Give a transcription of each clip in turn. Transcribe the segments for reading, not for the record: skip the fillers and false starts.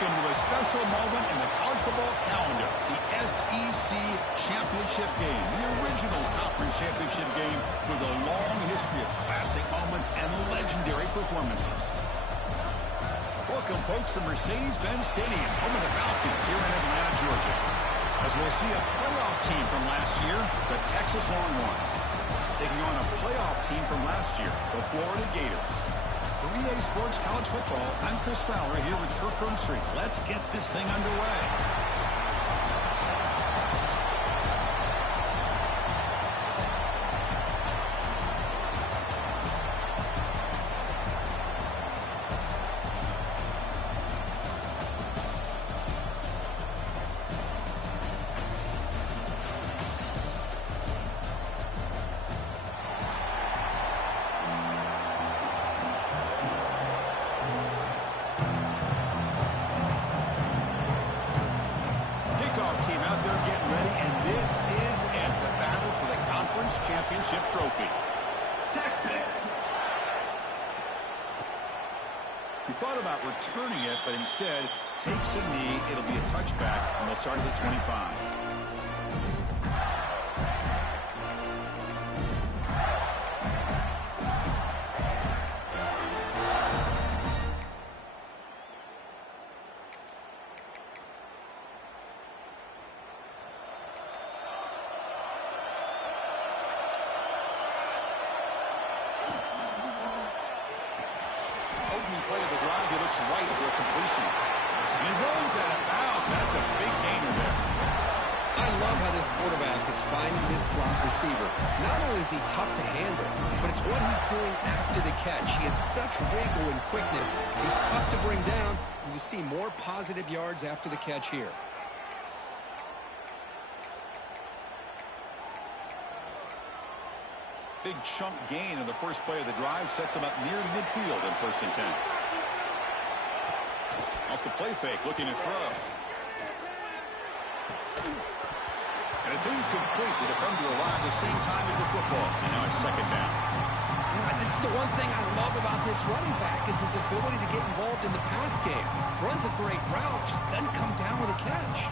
Welcome to a special moment in the college football calendar, the SEC Championship game, the original conference championship game with a long history of classic moments and legendary performances. Welcome, folks, to Mercedes-Benz Stadium, home of the Falcons here in Atlanta, Georgia. As we'll see a playoff team from last year, the Texas Longhorns, taking on a playoff team from last year, the Florida Gators. 3A Sports College Football, I'm Chris Fowler here with Kirk Herbstreit. Let's get this thing underway. Team out there getting ready, and this is it, the battle for the conference championship trophy. Texas. He thought about returning it, but instead takes a knee. It'll be a touchback, and they'll start at the 25. Play of the drive, he looks right for a completion. And he runs out of bounds. That's a big gainer there. I love how this quarterback is finding this slot receiver. Not only is he tough to handle, but it's what he's doing after the catch. He has such wiggle and quickness. He's tough to bring down, and you see more positive yards after the catch here. Big chunk gain in the first play of the drive sets him up near midfield in 1st and 10. Off the play fake, looking to throw. And it's incomplete. The defender arrived the same time as the football. And now it's 2nd down. You know, this is the one thing I love about this running back is his ability to get involved in the pass game. Runs a great route, just doesn't come down with a catch.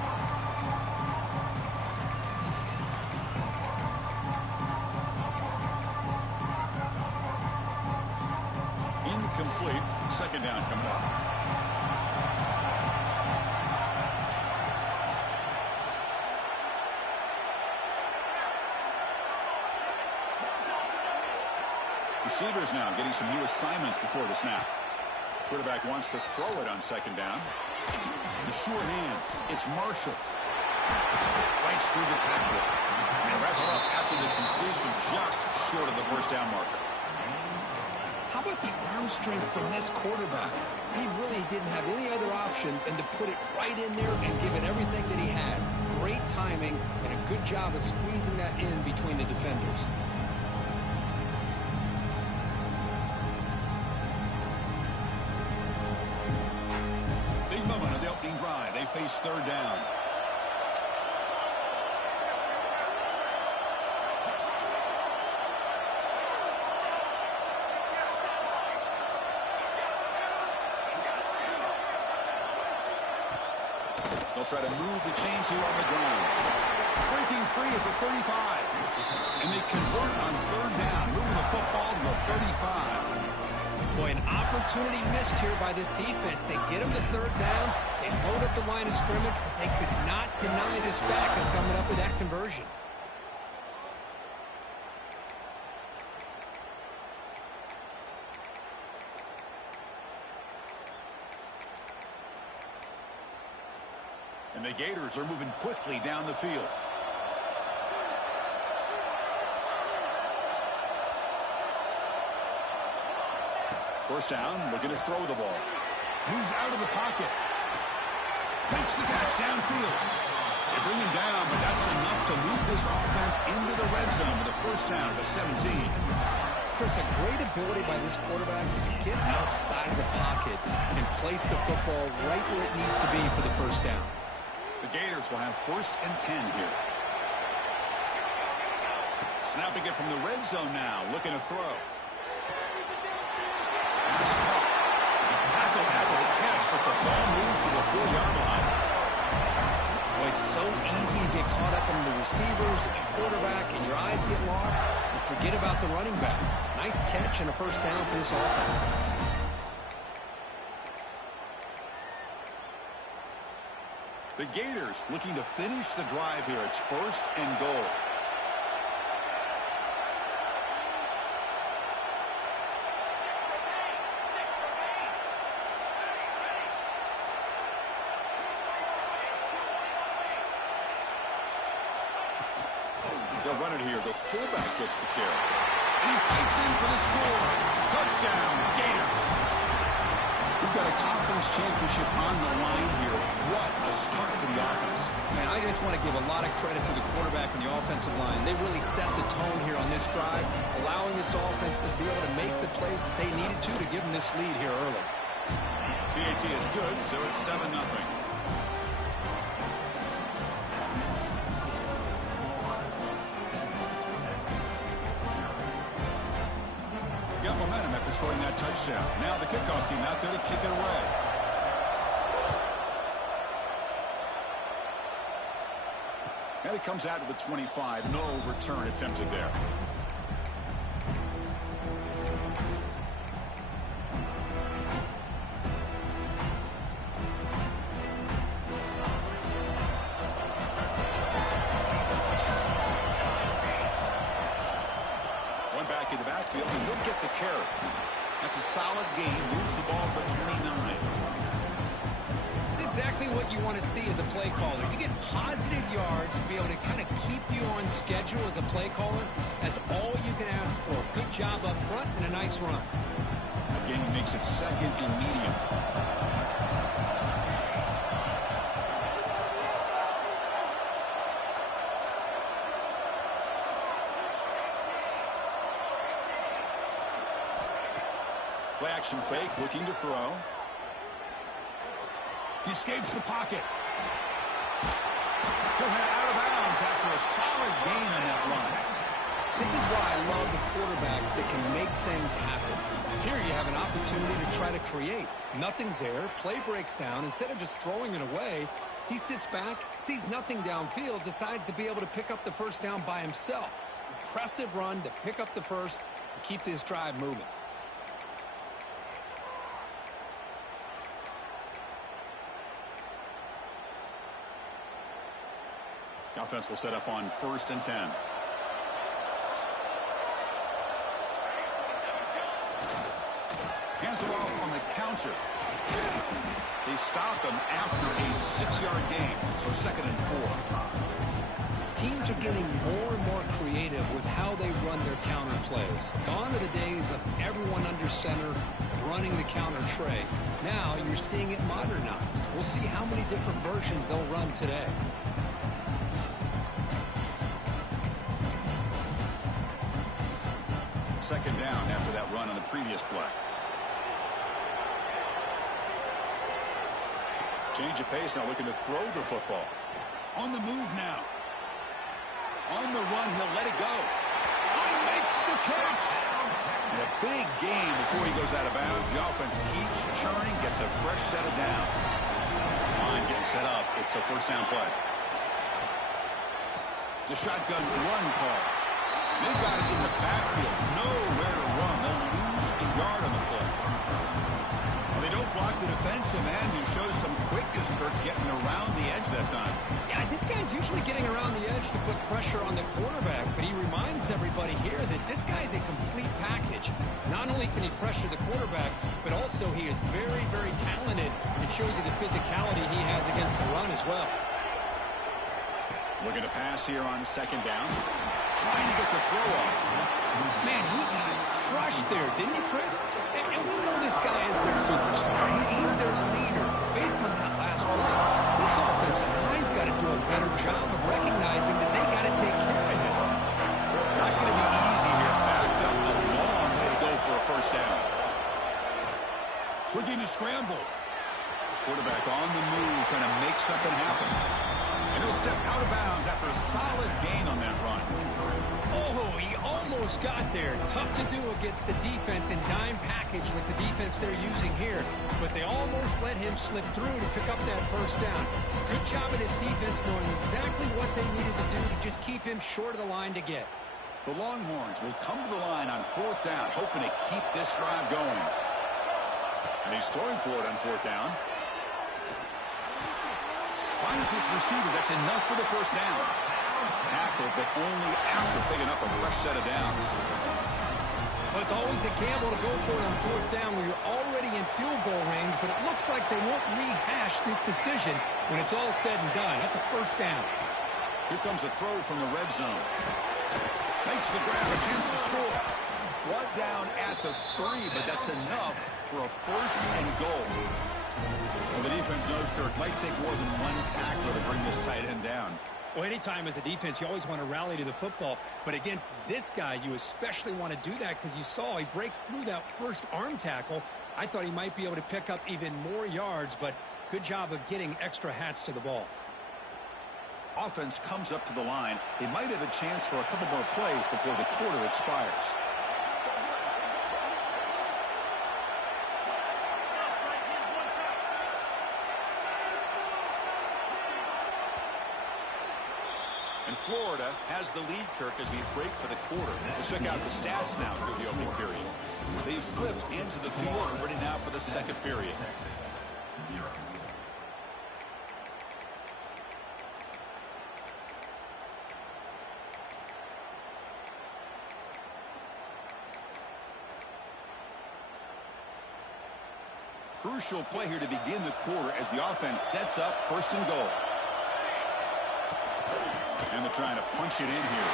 Incomplete. 2nd down coming up. Receivers now getting some new assignments before the snap. Quarterback wants to throw it on 2nd down. The short hands. It's Marshall. Fights through the tackle. And wrap it up after the completion just short of the 1st down marker. How about the arm strength from this quarterback? He really didn't have any other option than to put it right in there and give it everything that he had. Great timing and a good job of squeezing that in between the defenders. Big moment of the opening drive. They face 3rd down. They'll try to move the chains here on the ground. Breaking free at the 35. And they convert on 3rd down, moving the football to the 35. Boy, an opportunity missed here by this defense. They get him to 3rd down. They load up the line of scrimmage, but they could not deny this backup coming up with that conversion. And the Gators are moving quickly down the field. First down, looking to throw the ball. Moves out of the pocket. Makes the catch downfield. They bring him down, but that's enough to move this offense into the red zone with a 1st down to 17. Chris, a great ability by this quarterback to get outside of the pocket and place the football right where it needs to be for the 1st down. The Gators will have 1st and 10 here. Snapping it from the red zone now, looking to throw. Pass caught. Tackled after the catch, but the ball moves to the 4-yard line. Well, it's so easy to get caught up in the receivers and the quarterback, and your eyes get lost. You forget about the running back. Nice catch and a first down for this offense. The Gators looking to finish the drive here. It's 1st and goal. They'll run it here. The fullback gets the carry. And he fights in for the score. Touchdown, Gators. We've got a conference championship on the line here. What a start for the offense. Man, I just want to give a lot of credit to the quarterback and the offensive line. They really set the tone here on this drive, allowing this offense to be able to make the plays that they needed to give them this lead here early. PAT is good, so it's 7-0. Got momentum after scoring that touchdown. Now the kickoff team out there to kick it away. And it comes out to the 25. No return attempted there. One back in the backfield, and he'll get the carry. That's a solid gain. Moves the ball to the 29. It's exactly what you want to see as a play caller. You get positive yards to be able to kind of keep you on schedule as a play caller. That's all you can ask for. Good job up front and a nice run. Again, he makes it 2nd and medium. Play action fake, looking to throw. He escapes the pocket. He'll head out of bounds after a solid gain on that run. This is why I love the quarterbacks that can make things happen. Here you have an opportunity to try to create. Nothing's there. Play breaks down. Instead of just throwing it away, he sits back, sees nothing downfield, decides to be able to pick up the first down by himself. Impressive run to pick up the first and keep this drive moving. The offense will set up on 1st and 10. Hands it off on the counter. They stop him after a 6-yard gain, so 2nd and 4. Teams are getting more and more creative with how they run their counter plays. Gone are the days of everyone under center running the counter tray. Now you're seeing it modernized. We'll see how many different versions they'll run today. 2nd down after that run on the previous play. Change of pace, now looking to throw the football. On the move now. On the run, he'll let it go. He makes the catch. And a big gain before he goes out of bounds. The offense keeps churning, gets a fresh set of downs. This line getting set up. It's a 1st down play. It's a shotgun run call. They've got it in the backfield. Nowhere to run. They'll lose a yard on the play. Well, they don't block the defensive end, who shows some quickness, Kirk, getting around the edge that time. Yeah, this guy's usually getting around the edge to put pressure on the quarterback, but he reminds everybody here that this guy's a complete package. Not only can he pressure the quarterback, but also he is very, very talented. It shows you the physicality he has against the run as well. Looking to pass here on 2nd down. Trying to get the throw off. Man, he got crushed there, didn't he, Chris? And we know this guy is their superstar. He's their leader. Based on that last play, this offensive line's got to do a better job of recognizing that they got to take care of him. Not going to be easy here. Backed up a long way to go for a 1st down. Looking to scramble. Quarterback on the move, trying to make something happen. And will step out of bounds after a solid gain on that run. Oh, he almost got there. Tough to do against the defense in dime package like the defense they're using here. But they almost let him slip through to pick up that first down. Good job of this defense knowing exactly what they needed to do to just keep him short of the line to get. The Longhorns will come to the line on 4th down, hoping to keep this drive going. And he's throwing for it on 4th down. Finds his receiver. That's enough for the first down. Tackled, but only after picking up a fresh set of downs. Well, it's always a gamble to go for it on 4th down when you're already in field goal range, but it looks like they won't rehash this decision when it's all said and done. That's a first down. Here comes a throw from the red zone. Makes the grab, a chance to score. One down at the 3, but that's enough for a first and goal. Well, the defense knows, Kirk, might take more than one tackler to bring this tight end down. Well, anytime as a defense, you always want to rally to the football. But against this guy, you especially want to do that because you saw he breaks through that first arm tackle. I thought he might be able to pick up even more yards, but good job of getting extra hats to the ball. Offense comes up to the line. They might have a chance for a couple more plays before the quarter expires. And Florida has the lead, Kirk, as we break for the quarter. Let's check out the stats now through the opening period. They flipped into the field and ready now for the second period. Crucial play here to begin the quarter as the offense sets up 1st and goal. And they're trying to punch it in here.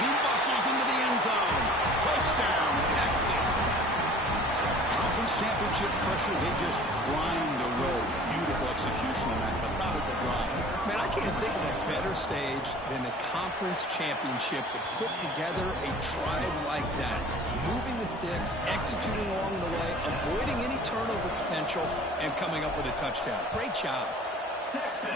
He bustles into the end zone. Touchdown, Texas. Conference championship pressure, they just grind the road. Beautiful execution on that methodical drive. Man, I can't think of a better stage than the conference championship to put together a drive like that. Moving the sticks, executing along the way, avoiding any turnover potential, and coming up with a touchdown. Great job. Texas.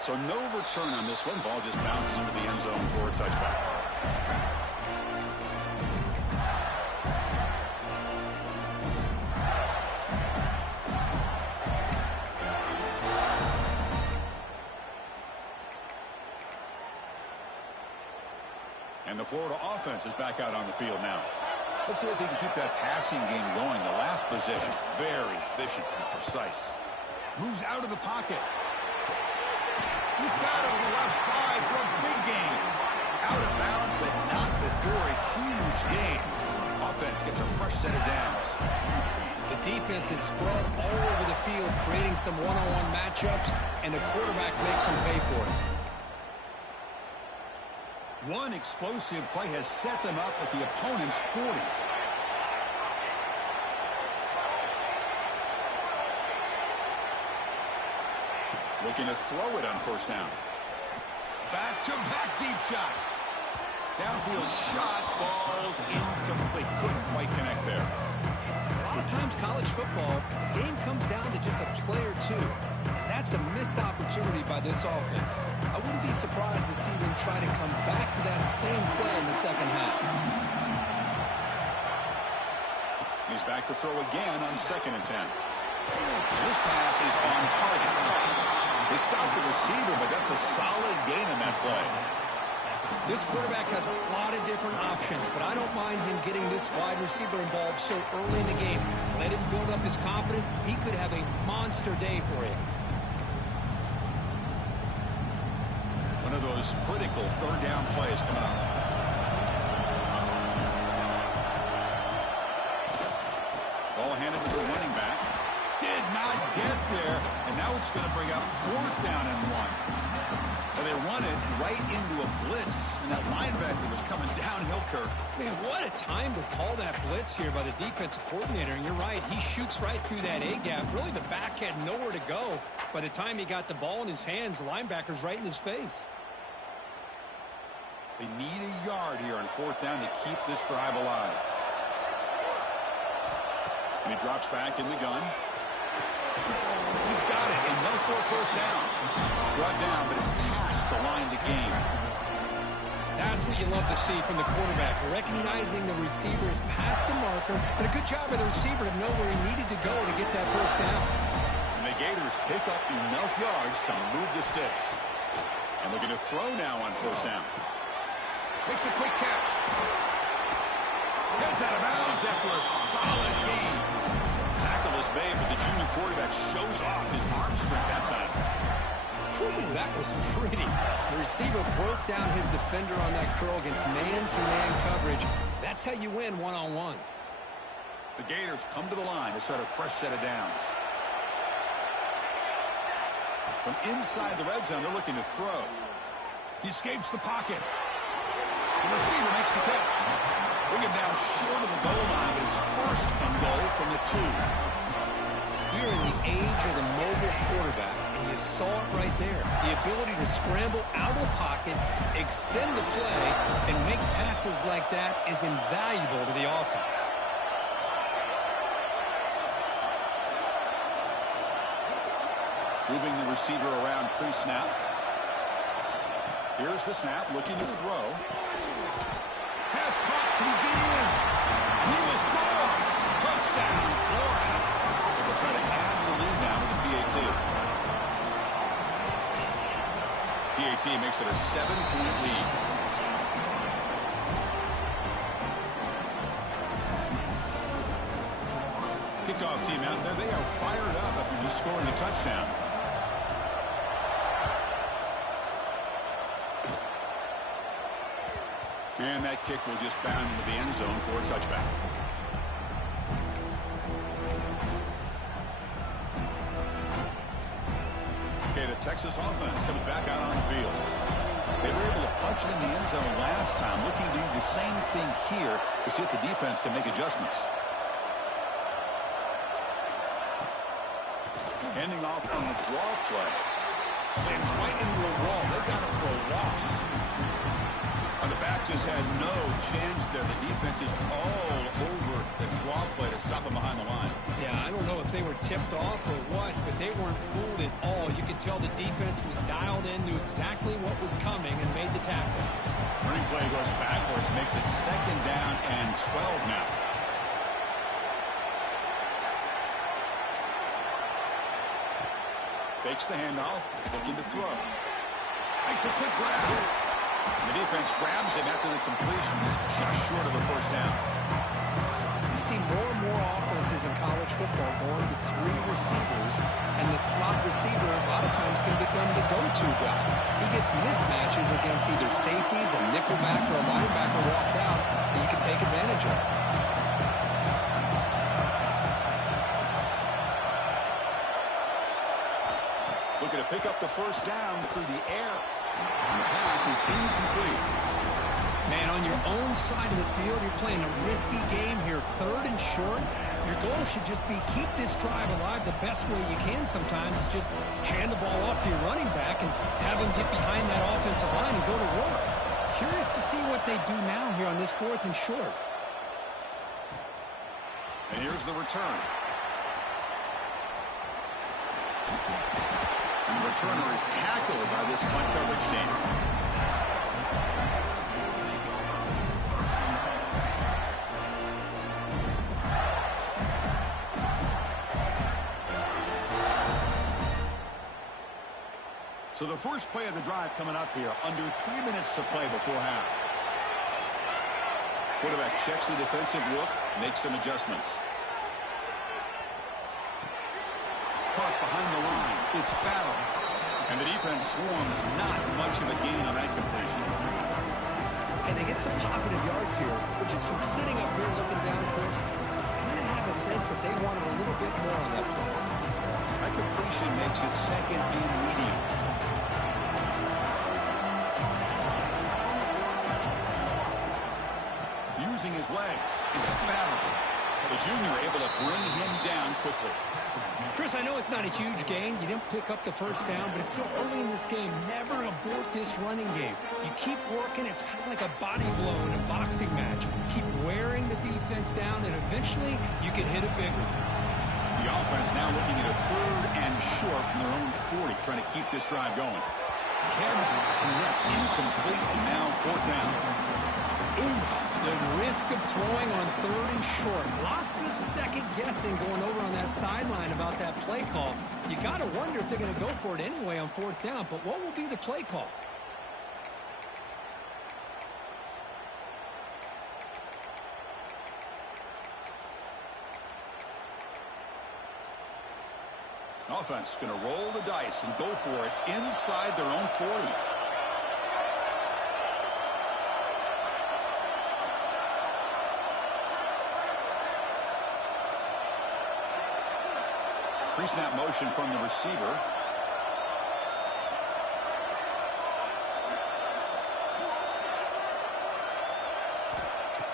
So no return on this one. Ball just bounces into the end zone for a touchback. And the Florida offense is back out on the field now. Let's see if they can keep that passing game going. The last possession, very efficient and precise. Moves out of the pocket. He's got it on the left side for a big gain. Out of bounds, but not before a huge gain. Offense gets a fresh set of downs. The defense is spread all over the field, creating some one-on-one matchups, and the quarterback makes them pay for it. One explosive play has set them up at the opponent's 40. Looking to throw it on 1st down. Back-to-back deep shots. Downfield shot falls incomplete. Couldn't quite connect there. A lot of times college football, the game comes down to just a play or two. And that's a missed opportunity by this offense. I wouldn't be surprised to see them try to come back to that same play in the second half. He's back to throw again on 2nd and 10. This pass is on target. They stopped the receiver, but that's a solid gain on that play. This quarterback has a lot of different options, but I don't mind him getting this wide receiver involved so early in the game. Let him build up his confidence. He could have a monster day for you. One of those critical 3rd down plays coming up. Ball handed to the running back. Did not get there, and now it's going to bring up 4th down and 1. And they run it right into a blitz, and that linebacker was coming downhill, Kirk. Man, what a time to call that blitz here by the defensive coordinator. And you're right, he shoots right through that A-gap. Really, the back had nowhere to go. By the time he got the ball in his hands, the linebacker's right in his face. They need a yard here on 4th down to keep this drive alive. And he drops back in the gun. He's got it, enough for a first down. Brought down, but it's past the line to gain. That's what you love to see from the quarterback, recognizing the receiver's past the marker, and a good job by the receiver to know where he needed to go to get that first down. And the Gators pick up enough yards to move the sticks. And looking to throw now on first down. Makes a quick catch. Gets out of bounds after a solid gain. Tackle is made, but the junior quarterback shows off his arm strength that time. Whew, that was pretty. The receiver broke down his defender on that curl against man-to-man coverage. That's how you win one-on-ones. The Gators come to the line to start a fresh set of downs. From inside the red zone, they're looking to throw. He escapes the pocket. The receiver makes the catch. Bring him down short of the goal line, but it's first and goal from the 2. We're in the age of the mobile quarterback, and you saw it right there. The ability to scramble out of the pocket, extend the play, and make passes like that is invaluable to the offense. Moving the receiver around pre-snap. Here's the snap, looking to throw. Pass caught, can he get in? He will score! Touchdown, Florida. They'll try to add to the lead now with the PAT. PAT makes it a 7-point lead. Kickoff team out there, they are fired up after just scoring a touchdown. And that kick will just bound into the end zone for a touchback. Okay, the Texas offense comes back out on the field. They were able to punch it in the end zone last time, looking to do the same thing here to see if the defense can make adjustments. Handing off on the draw play. Slams right into a wall. They've got it for a loss. On the back just had no chance there. The defense is all over the draw play to stop him behind the line. Yeah, I don't know if they were tipped off or what, but they weren't fooled at all. You could tell the defense was dialed in, knew exactly what was coming, and made the tackle. Running play goes backwards, makes it 2nd down and 12 now. Fakes the handoff, looking to throw. Makes a quick grab. The defense grabs him after the completion. He's just short of a first down. You see more and more offenses in college football going to 3 receivers, and the slot receiver a lot of times can become the go-to guy. He gets mismatches against either safeties, a nickelback, or a linebacker walked out, and you can take advantage of it. Looking to pick up the first down through the air. And the pass is incomplete. Man, on your own side of the field, you're playing a risky game here. 3rd and short. Your goal should just be keep this drive alive the best way you can sometimes. Just hand the ball off to your running back and have him get behind that offensive line and go to work. Curious to see what they do now here on this 4th and short. And here's the return. And the returner is tackled by this punt coverage team. So the first play of the drive coming up here, under 3 minutes to play before half. Quarterback checks the defensive look, makes some adjustments. Caught behind the line. It's battle. And the defense swarms, not much of a gain on that completion. And they get some positive yards here, but just from sitting up here looking down, Chris, you kind of have a sense that they wanted a little bit more on that play. That completion makes it 2nd and medium. Using his legs, it's battle. The junior able to bring him down quickly. Chris, I know it's not a huge gain. You didn't pick up the first down, but it's still early in this game. Never abort this running game. You keep working. It's kind of like a body blow in a boxing match. Keep wearing the defense down, and eventually you can hit a big one. The offense now looking at a 3rd and short from their own 40, trying to keep this drive going. Incomplete, and now 4th down. Oof, the risk of throwing on 3rd and short. Lots of second guessing going over on that sideline about that play call. You got to wonder if they're going to go for it anyway on 4th down, but what will be the play call? Offense going to roll the dice and go for it inside their own 40. Pre-snap motion from the receiver.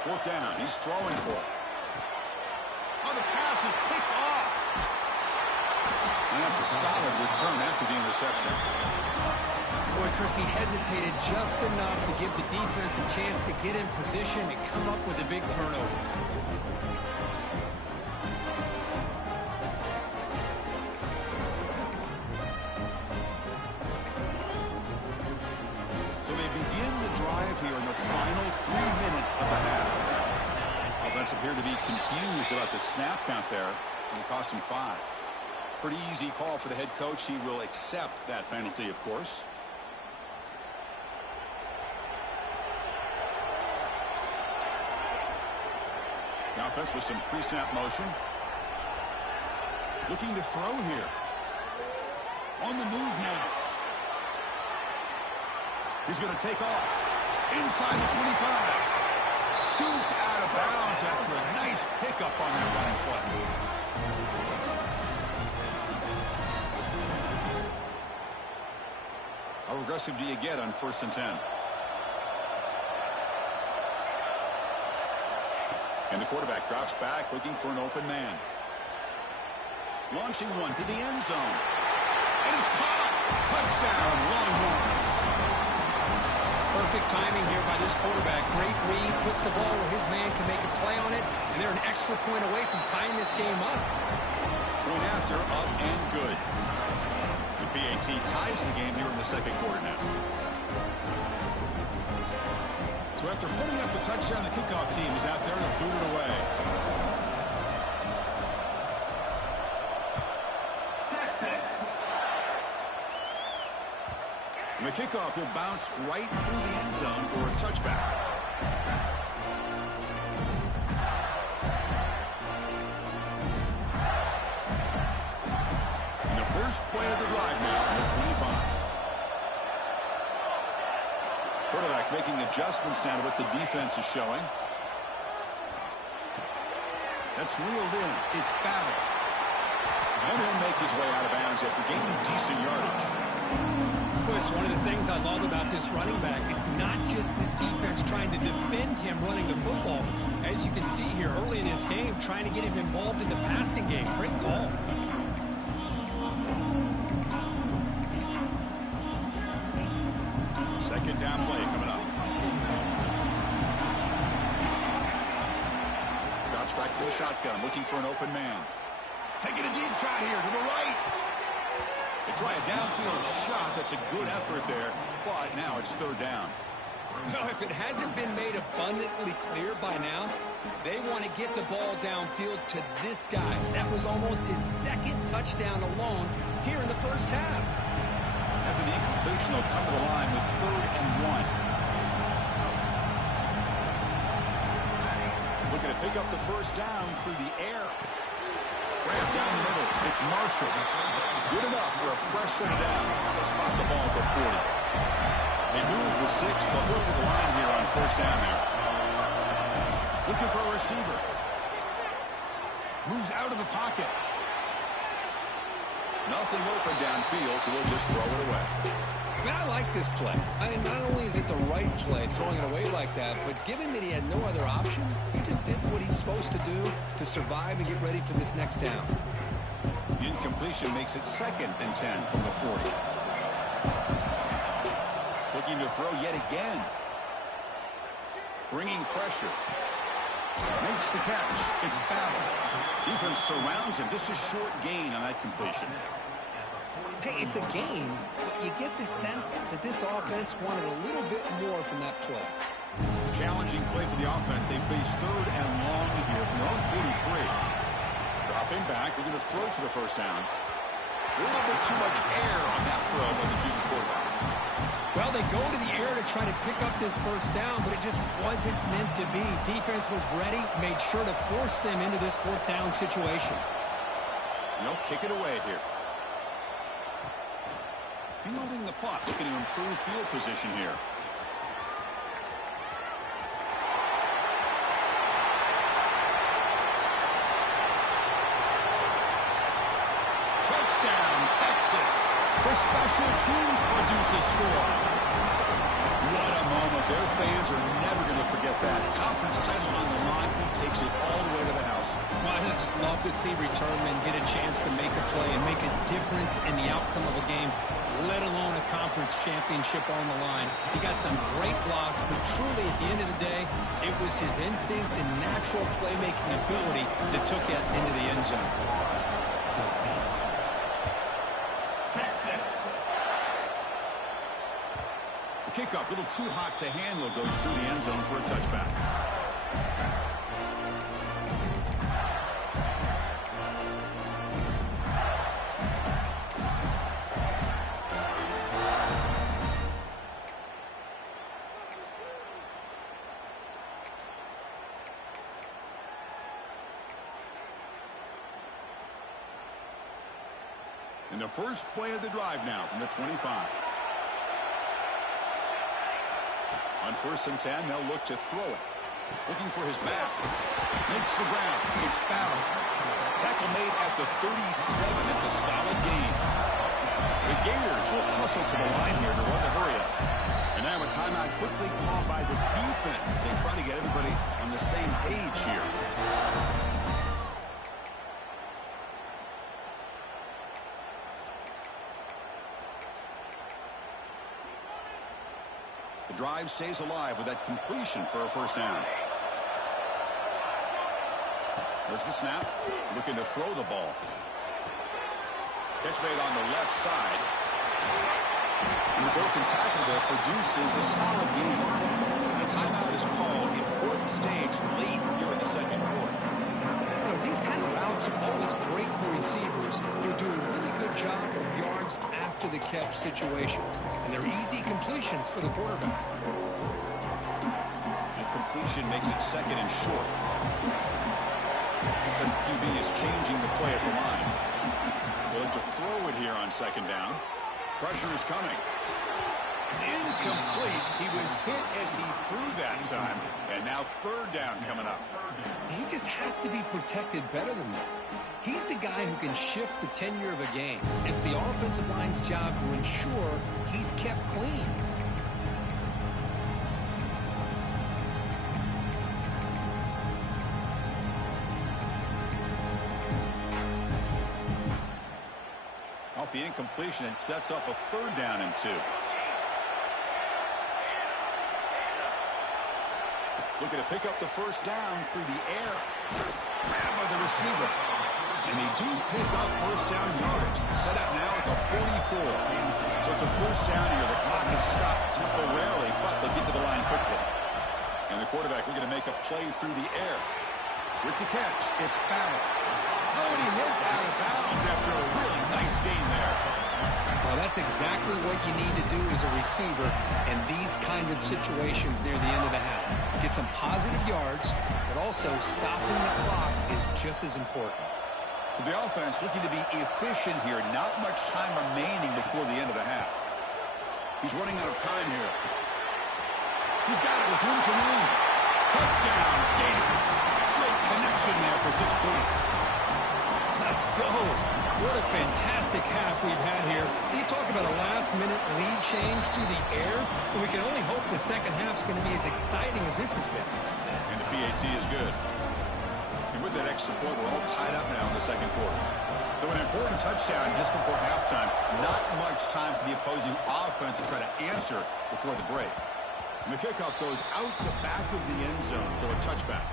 Fourth down. He's throwing for it. Oh, the pass is picked off. And that's a solid return after the interception. Boy, Chris, he hesitated just enough to give the defense a chance to get in position and come up with a big turnover. So they begin the drive here in the final 3 minutes of the half. Offense appeared to be confused about the snap count there, and it cost him 5. Pretty easy call for the head coach. He will accept that penalty, of course. The offense with some pre-snap motion. Looking to throw here. On the move now. He's going to take off. Inside the 25. Scoots out of bounds after a nice pickup on that running play. How aggressive do you get on 1st and 10? And the quarterback drops back, looking for an open man. Launching one to the end zone. And it's caught. Touchdown, Longhorns. Perfect timing here by this quarterback. Great read, puts the ball where his man can make a play on it, and they're an extra point away from tying this game up. Point after, up and good. The PAT ties the game here in the 2nd quarter now. So after putting up the touchdown, the kickoff team is out there to boot it away. Texas. And the kickoff will bounce right through the end zone for a touchback. And the first play of the drive now on the 25. Quarterback making adjustments down to what the defense is showing. That's reeled in. It's battle. And he'll make his way out of bounds after gaining decent yardage. Well, it's one of the things I love about this running back. It's not just this defense trying to defend him running the football. As you can see here early in this game, trying to get him involved in the passing game. Great call. Second down play coming up. Drops back to the shotgun, looking for an open man. Taking a deep shot here to the right. They try a downfield shot. That's a good effort there, but now it's 3rd down. No, if it hasn't been made abundantly clear by now, they want to get the ball downfield to this guy. That was almost his 2nd touchdown alone here in the first half. After the incompletion, they'll come to the line with 3rd and 1. Looking to pick up the first down through the air. Grab down the middle. It's Marshall. Good enough for a fresh set of downs. They spot the ball at the 40. They move the 6. They'll go to the line here on 1st down now. Looking for a receiver. Moves out of the pocket. Nothing open downfield, so they'll just throw it away. Man, I like this play. I mean, not only is it the right play, throwing it away like that, but given that he had no other option, he just did what he's supposed to do to survive and get ready for this next down. Incompletion makes it 2nd and 10 from the 40. Looking to throw yet again. Bringing pressure. Makes the catch. It's battle. Defense surrounds him. Just a short gain on that completion. Hey, it's a game, but you get the sense that this offense wanted a little bit more from that play. Challenging play for the offense. They face third and long here from their own 43. Dropping back. They're going to throw for the first down. A little bit too much air on that throw by the junior quarterback. Well, they go to the air to try to pick up this first down, but it just wasn't meant to be. Defense was ready, made sure to force them into this fourth down situation. They'll kick it away here. Fielding the punt, looking to improve field position here. Touchdown, Texas. The special teams produce a score. What a moment. Their fans are never going to forget that. Conference title on the line. He takes it all the way to the house. Well, I just love to see returnmen get a chance to make a play and make a difference in the outcome of a game, let alone a conference championship on the line. He got some great blocks, but truly at the end of the day, it was his instincts and natural playmaking ability that took it into the end zone. The kickoff, a little too hot to handle, goes through the end zone for a touchback. And the first play of the drive now from the 25. On 1st and 10, they'll look to throw it. Looking for his back. Makes the ground. It's battle. Tackle made at the 37. It's a solid gain. The Gators will hustle to the line here to run the hurry up. And now a timeout quickly called by the defense as they try to get everybody on the same page here. The drive stays alive with that completion for a first down. There's the snap. Looking to throw the ball. Catch made on the left side. And the broken tackle there produces a solid gain. The timeout is called. Important stage late here in the second quarter. You know, these kind of routes are always great for receivers. They'll do a really good job of yards after the catch situations. And they're easy completions for the quarterback. And completion makes it second and short. Looks like QB is changing the play at the line. Going to throw it here on second down. Pressure is coming. It's incomplete. He was hit as he threw that time. And now third down coming up. He just has to be protected better than that. He's the guy who can shift the tenure of a game. It's the offensive line's job to ensure he's kept clean. Off the incompletion, it sets up a third down and 2. Looking to pick up the first down through the air. Grabbed by the receiver. And they do pick up first down yardage. Set up now at the 44. So it's a first down here. The clock is stopped temporarily, but they'll get to the line quickly. And the quarterback looking to make a play through the air. With the catch, it's Ballard. Oh, and he hits out of bounds after a really nice gain there. Well, that's exactly what you need to do as a receiver in these kind of situations near the end of the half. Get some positive yards, but also stopping the clock is just as important. So the offense looking to be efficient here. Not much time remaining before the end of the half. He's running out of time here. He's got it with room to run. Touchdown, Gators. Great connection there for 6 points. Let's go. What a fantastic half we've had here. You talk about a last-minute lead change through the air, and we can only hope the second half's going to be as exciting as this has been. And the PAT is good. And with that extra point, we're all tied up now in the second quarter. So an important touchdown just before halftime. Not much time for the opposing offense to try to answer before the break. And the kickoff goes out the back of the end zone, so a touchback.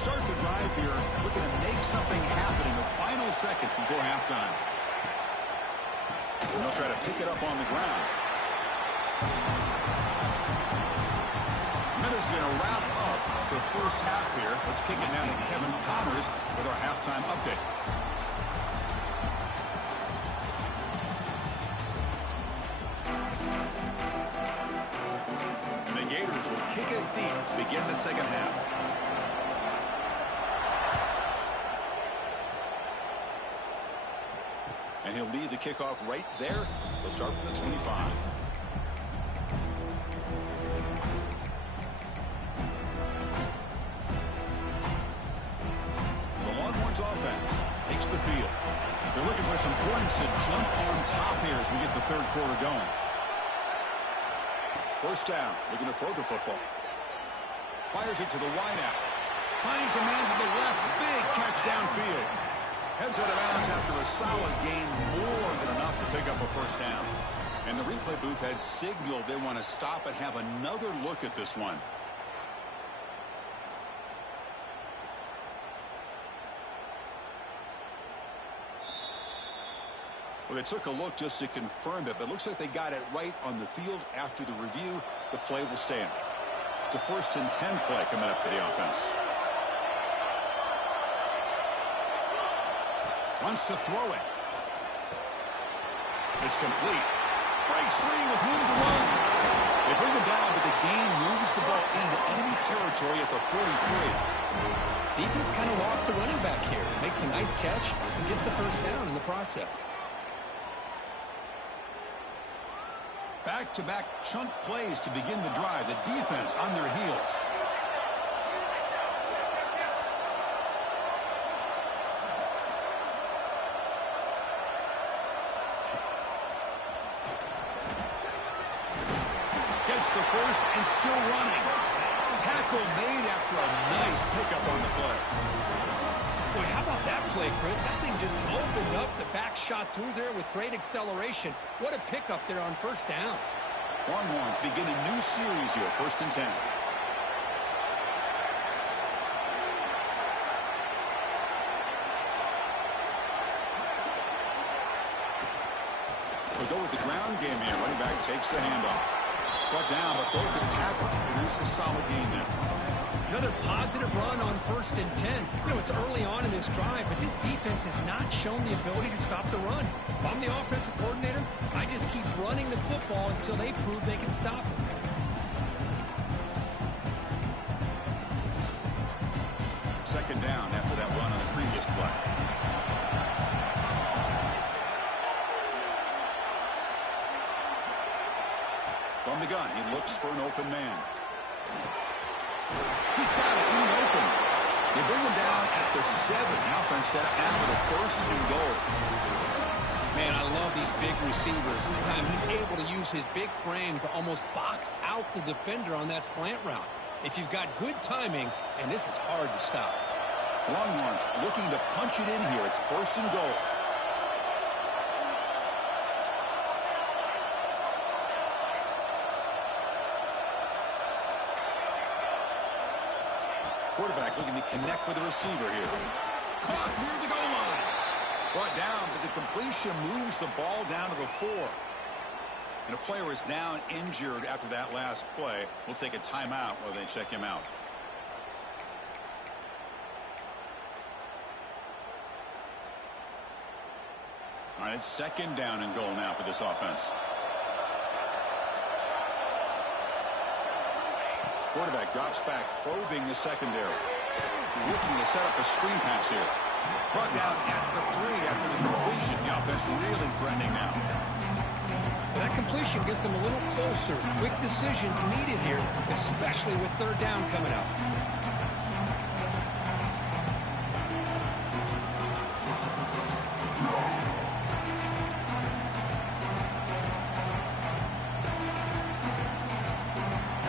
start the drive here, looking to make something happen in the final seconds before halftime. And they'll try to pick it up on the ground. Minutes going to wrap up the first half here. Let's kick it down to Kevin Connors with our halftime update. And the Gators will kick it deep to begin the second half. And he'll lead the kickoff right there. He'll start from the 25. The Longhorns offense takes the field. They're looking for some points to jump on top here as we get the third quarter going. First down, looking to throw the football. Fires it to the wideout. Finds a man to the left. Big catch downfield. Heads out of bounds after a solid gain, more than enough to pick up a first down. And the replay booth has signaled they want to stop and have another look at this one. Well, they took a look just to confirm it, but it looks like they got it right on the field. After the review, the play will stand. It's a 1st and 10 play coming up for the offense. Wants to throw it. It's complete. Breaks free with room to run. They bring him down, but the gain moves the ball into enemy territory at the 43. Defense kind of lost the running back here. Makes a nice catch and gets the first down in the process. Back-to-back chunk plays to begin the drive. The defense on their heels. Gets the first and still running. Tackle made after a nice pickup on the play. Boy, how about that play, Chris? That thing just opened up. The back shot through there with great acceleration. What a pickup there on first down. Longhorns begin a new series here, 1st and 10. We'll go with the ground game here. Running back takes the handoff. Brought down, but broken tackle. Produces a solid gain there. Another positive run on 1st and 10. You know, it's early on in this drive, but this defense has not shown the ability to stop the run. If I'm the offensive coordinator, I just keep running the football until they prove they can stop it. Second down after that run on the previous play. From the gun, he looks for an open man. He's got it in the open. They bring him down at the 7. The offense set up now with a 1st and goal. Man, I love these big receivers. This time he's able to use his big frame to almost box out the defender on that slant route. If you've got good timing, and this is hard to stop. Longhorns looking to punch it in here. It's 1st and goal. Quarterback looking to connect with the receiver here. Caught near the goal line. Brought down, but the completion moves the ball down to the 4. And a player is down injured after that last play. We'll take a timeout while they check him out. All right, it's 2nd down and goal now for this offense. Quarterback drops back, probing the secondary. Looking to set up a screen pass here. Brought down at the 3 after the completion. The offense really threatening now. That completion gets them a little closer. Quick decisions needed here, especially with 3rd down coming up.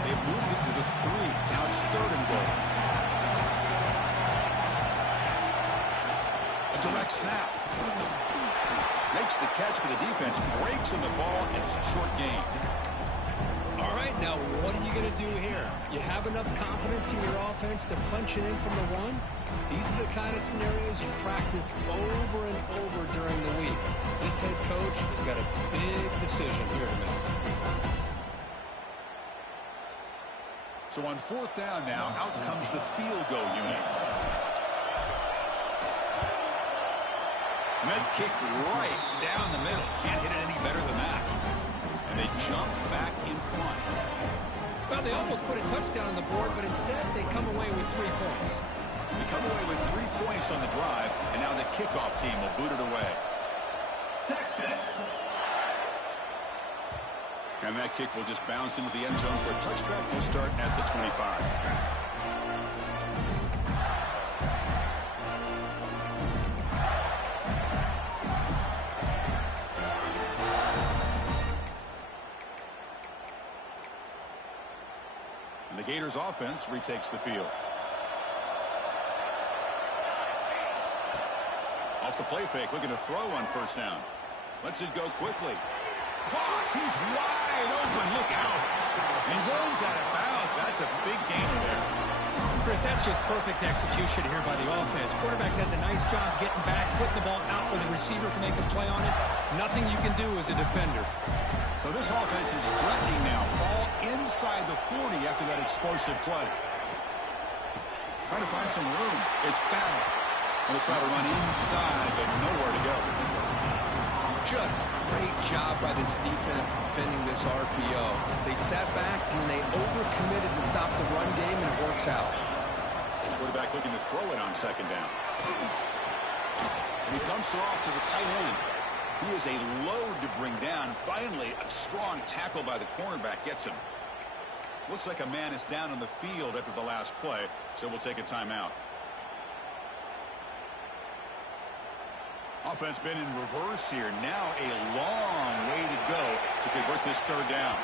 They moved it to the 3. Now it's 3rd and goal. A direct snap. Makes the catch for the defense, breaks in the ball, and it's a short gain. All right, Now, what are you going to do here? You have enough confidence in your offense to punch it in from the one? These are the kind of scenarios you practice over and over during the week. This head coach has got a big decision here to make. So on 4th down now, out comes the field goal unit. Med kick right down the middle. Can't hit it any better than that. And they jump back in front. Well, they almost put a touchdown on the board, but instead they come away with 3 points. They come away with 3 points on the drive, and now the kickoff team will boot it away. Texas. And that kick will just bounce into the end zone for a touchback. We'll start at the 25. The Gators offense retakes the field. Off the play fake, looking to throw on 1st down. Lets it go quickly. Caught! He's wide open. Look out! He runs out of bounds. That's a big gain there. Chris, that's just perfect execution here by the offense. Quarterback does a nice job getting back, putting the ball out where the receiver can make a play on it. Nothing you can do as a defender. So this offense is threatening now. Ball inside the 40 after that explosive play. Trying to find some room. It's battle. Going to try to run inside, but nowhere to go. Just great job by this defense defending this RPO. They sat back and they overcommitted to stop the run game, and it works out. Quarterback looking to throw it on 2nd down. And he dumps it off to the tight end. He is a load to bring down. Finally, a strong tackle by the cornerback gets him. Looks like a man is down on the field after the last play, so we'll take a timeout. Offense been in reverse here. Now a long way to go to convert this 3rd down.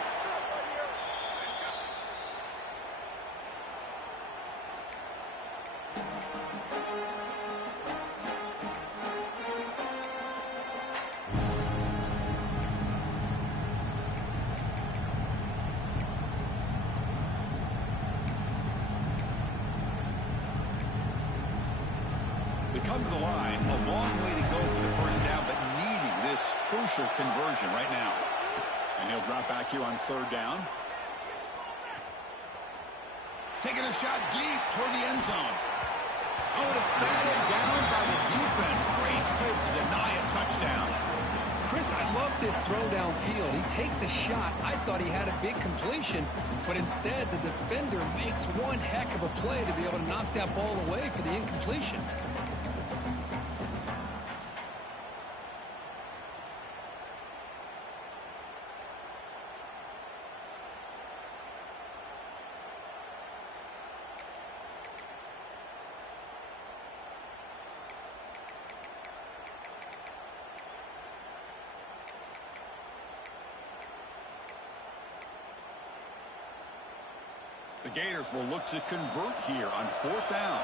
They come to the line, a long way to go for the 1st down, but needing this crucial conversion right now. And he'll drop back here on 3rd down. Taking a shot deep toward the end zone. Oh, and it's batted down by the defense. Great play to deny a touchdown. Chris, I love this throw downfield. He takes a shot. I thought he had a big completion, but instead the defender makes one heck of a play to be able to knock that ball away for the incompletion. The Gators will look to convert here on 4th down.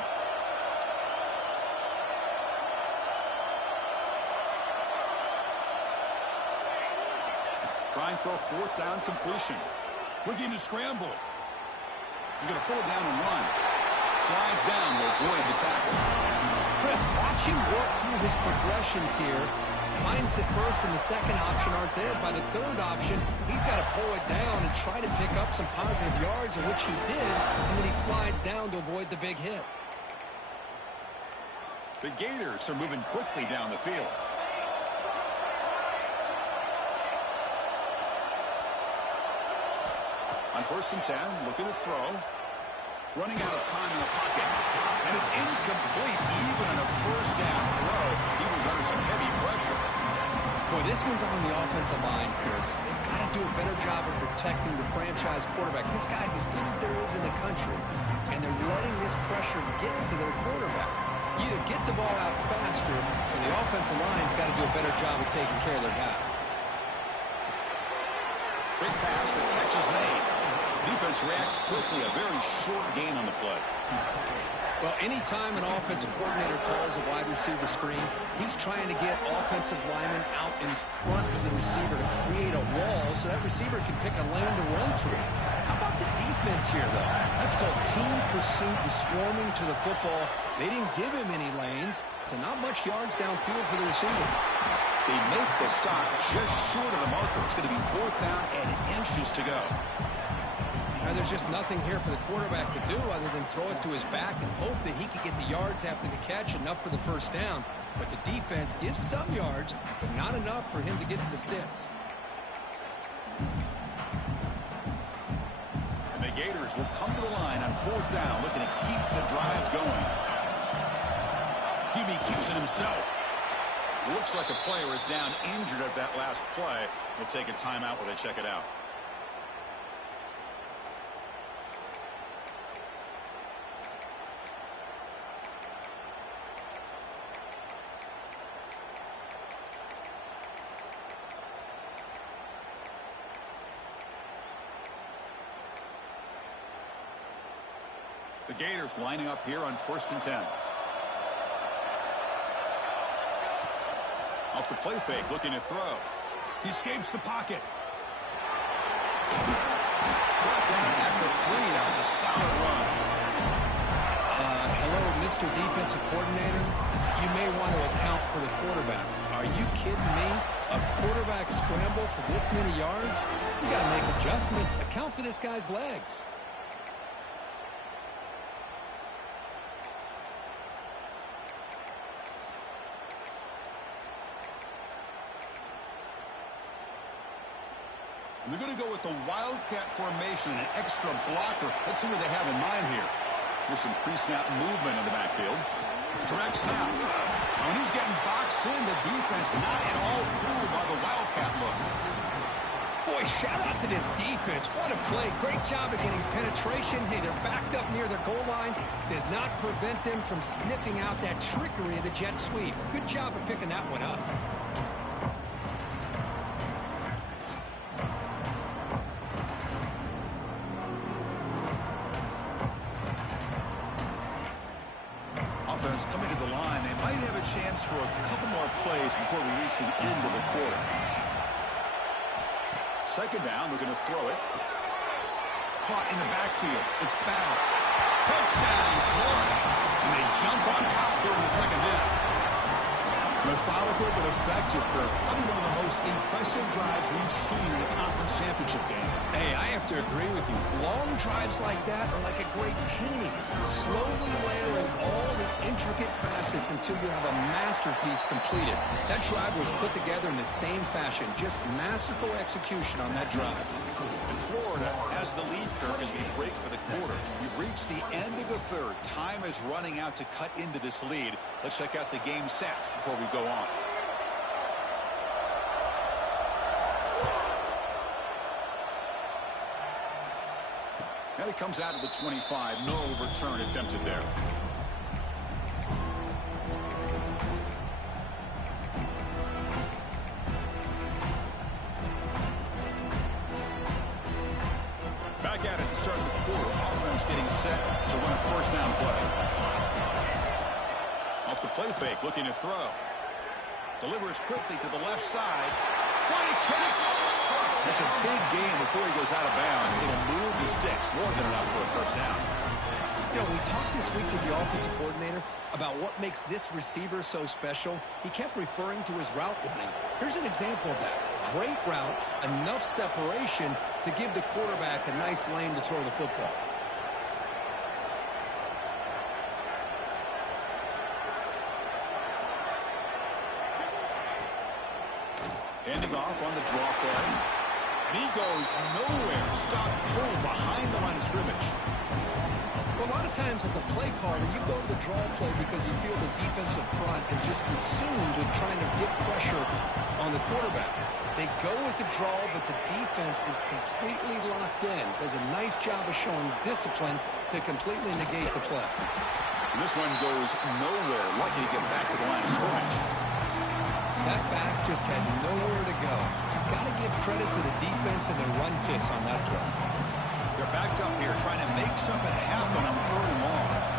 Trying for a 4th down completion. Looking to scramble. He's going to pull it down and run. Slides down to avoid the tackle. Chris, watch him work through his progressions here. Finds the 1st and the 2nd option aren't there. By the 3rd option, he's got to pull it down and try to pick up some positive yards, of which he did, and then he slides down to avoid the big hit. The Gators are moving quickly down the field. On 1st and 10, looking to throw. Running out of time in the pocket. And it's incomplete, even in a 1st down throw. He was under some heavy pressure. Boy, this one's on the offensive line, Chris. They've got to do a better job of protecting the franchise quarterback. This guy's as good as there is in the country, and they're letting this pressure get to their quarterback. Either get the ball out faster, or the offensive line's got to do a better job of taking care of their guy. Big pass, the catch is made. Defense reacts quickly, a very short gain on the play. Well, anytime an offensive coordinator calls a wide receiver screen, he's trying to get offensive linemen out in front of the receiver to create a wall so that receiver can pick a lane to run through. defense here, though. That's called team pursuit and swarming to the football. They didn't give him any lanes, so not much yards downfield for the receiver. They make the stop just short of the marker. It's going to be 4th down and inches to go. Now, there's just nothing here for the quarterback to do other than throw it to his back and hope that he can get the yards after the catch, enough for the first down. But the defense gives some yards, but not enough for him to get to the sticks. And the Gators will come to the line on 4th down, looking to keep the drive going. QB keeps it himself. Looks like a player is down injured at that last play. We'll take a timeout while they check it out. The Gators lining up here on 1st and 10. Off the play fake, looking to throw. He escapes the pocket. At the 3, that was a solid run. Hello, Mr. Defensive Coordinator. You may want to account for the quarterback. Are you kidding me? A quarterback scramble for this many yards? You got to make adjustments. Account for this guy's legs. They're going to go with the Wildcat formation and an extra blocker. Let's see what they have in mind here. There's some pre-snap movement in the backfield. Direct snap. When he's getting boxed in, the defense not at all fooled by the Wildcat look. Boy, shout out to this defense. What a play. Great job of getting penetration. Hey, they're backed up near their goal line. Does not prevent them from sniffing out that trickery of the jet sweep. Good job of picking that one up. Coming to the line, they might have a chance for a couple more plays before we reach the end of the quarter. 2nd down, we're going to throw it. Caught in the backfield. It's foul. Touchdown, Florida. And they jump on top here in the 2nd half. Methodical but effective, Kirk. Probably one of the most impressive drives we've seen in the conference championship game. Hey, I have to agree with you. Long drives like that are like a great painting. Slowly layering all the intricate facets until you have a masterpiece completed. That drive was put together in the same fashion. Just masterful execution on that drive. And Florida has the lead, Kirk, as we break for the quarter. We've reached the end of the 3rd. Time is running out to cut into this lead. Let's check out the game stats before we go on. And it comes out of the 25. No return attempted there. Back at it to start the quarter. Offense getting set to run a 1st down play. Off the play fake, looking to throw. Delivers quickly to the left side. What a catch! It's a big game before he goes out of bounds. It'll move the sticks. More than enough for a 1st down. You know, we talked this week with the offensive coordinator about what makes this receiver so special. He kept referring to his route running. Here's an example of that. Great route, enough separation to give the quarterback a nice lane to throw the football. Handing off on the draw play. And he goes nowhere. Stop pull behind the line of scrimmage. Well, a lot of times as a play caller, you go to the draw play because you feel the defensive front is just consumed with trying to get pressure on the quarterback. They go with the draw, but the defense is completely locked in. Does a nice job of showing discipline to completely negate the play. And this one goes nowhere. Lucky to get back to the line of scrimmage. That back just had nowhere to go. Got to give credit to the defense and their run fits on that play. They're backed up here trying to make something happen on 3rd and long.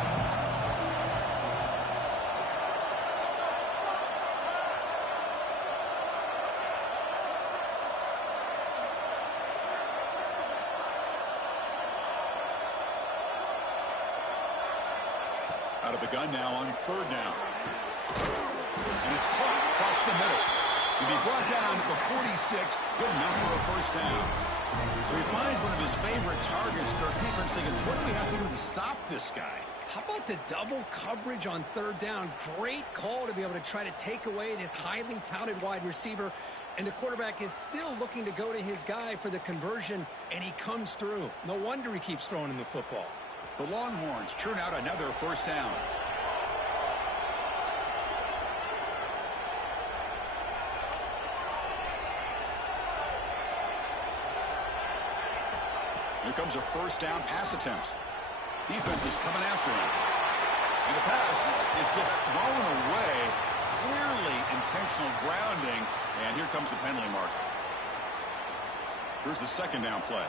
Out of the gun now on third down. And it's caught across the middle. He'll be brought down at the 46. Good enough for a first down. So he finds one of his favorite targets. Kirk defense thinking, what do we have to do to stop this guy? How about the double coverage on third down? Great call to be able to try to take away this highly touted wide receiver. And the quarterback is still looking to go to his guy for the conversion, and he comes through. No wonder he keeps throwing him the football. The Longhorns churn out another first down. Here comes a first down pass attempt. Defense is coming after him. And the pass is just thrown away. Clearly intentional grounding. And here comes the penalty marker. Here's the second down play.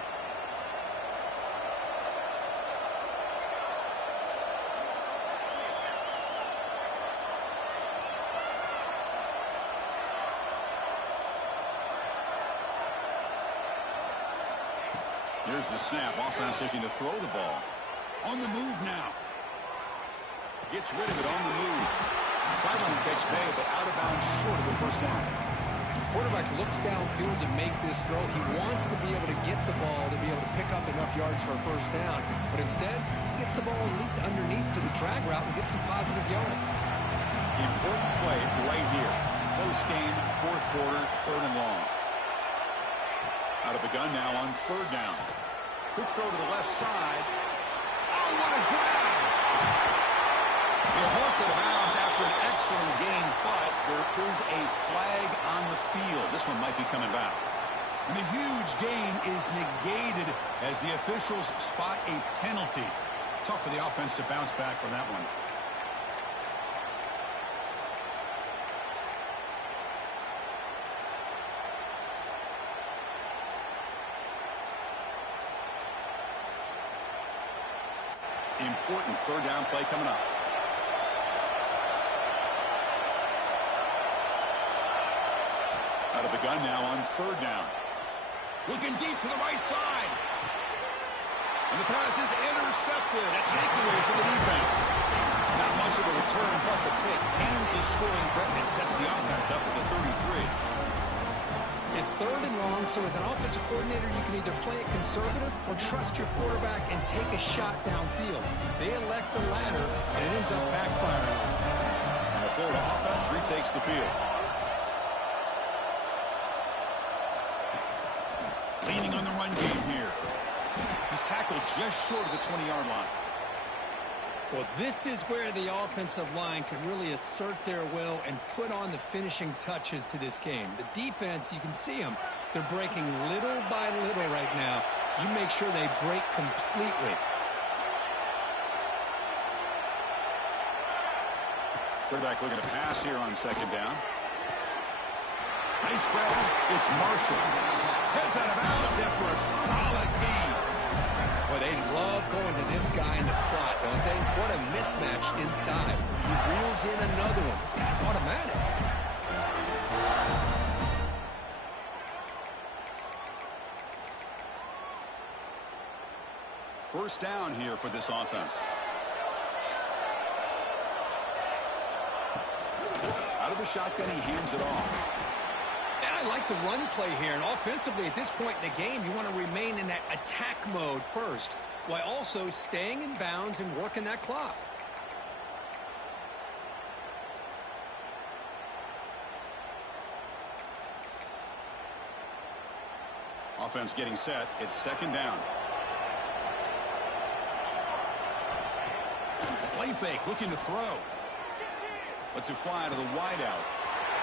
Here's the snap. Offense looking to throw the ball. On the move now. Gets rid of it on the move. Sideline catch made, but out of bounds short of the first down. Quarterback looks downfield to make this throw. He wants to be able to get the ball to be able to pick up enough yards for a first down. But instead, he gets the ball at least underneath to the drag route and gets some positive yards. The important play right here. Close game, fourth quarter, third and long. Out of the gun now on third down. Quick throw to the left side. Oh, what a grab! He's walked out of bounds after an excellent game, but there is a flag on the field. This one might be coming back. And the huge game is negated as the officials spot a penalty. Tough for the offense to bounce back from that one. Important third down play coming up. Out of the gun now on third down. Looking deep to the right side. And the pass is intercepted. A takeaway for the defense. Not much of a return, but the pick ends the scoring threat and sets the offense up with a 33. It's third and long, so as an offensive coordinator, you can either play it conservative or trust your quarterback and take a shot downfield. They elect the latter, and it ends up backfiring. And the Florida offense retakes the field. Leaning on the run game here. He's tackled just short of the 20-yard line. Well, this is where the offensive line can really assert their will and put on the finishing touches to this game. The defense, you can see them. They're breaking little by little right now. You make sure they break completely. Quarterback looking to pass here on second down. Nice grab. It's Marshall. Heads out of bounds after a solid gain. Boy, they love going to this guy in the slot, don't they? What a mismatch inside. He reels in another one. This guy's automatic. First down here for this offense. Out of the shotgun, he hands it off. I like the run play here, and offensively at this point in the game, you want to remain in that attack mode first, while also staying in bounds and working that clock. Offense getting set. It's second down. Play fake, looking to throw. Lets it fly to the wideout.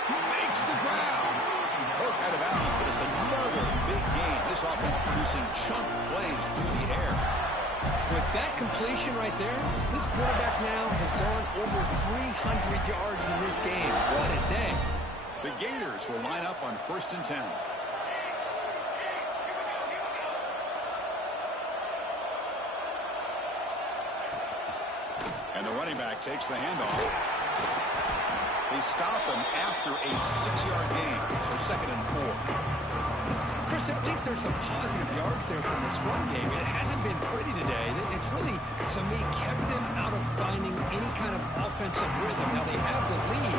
He makes the ground. Both out of bounds, but it's another big game. This offense producing chunk plays through the air. With that completion right there, this quarterback now has gone over 300 yards in this game. What a day. The Gators will line up on 1st and 10. And the running back takes the handoff. They stop him after a 6-yard gain, so 2nd and 4. Chris, at least there's some positive yards there from this run game. It hasn't been pretty today. It's really to me, kept them out of finding any kind of offensive rhythm. Now, they have the lead,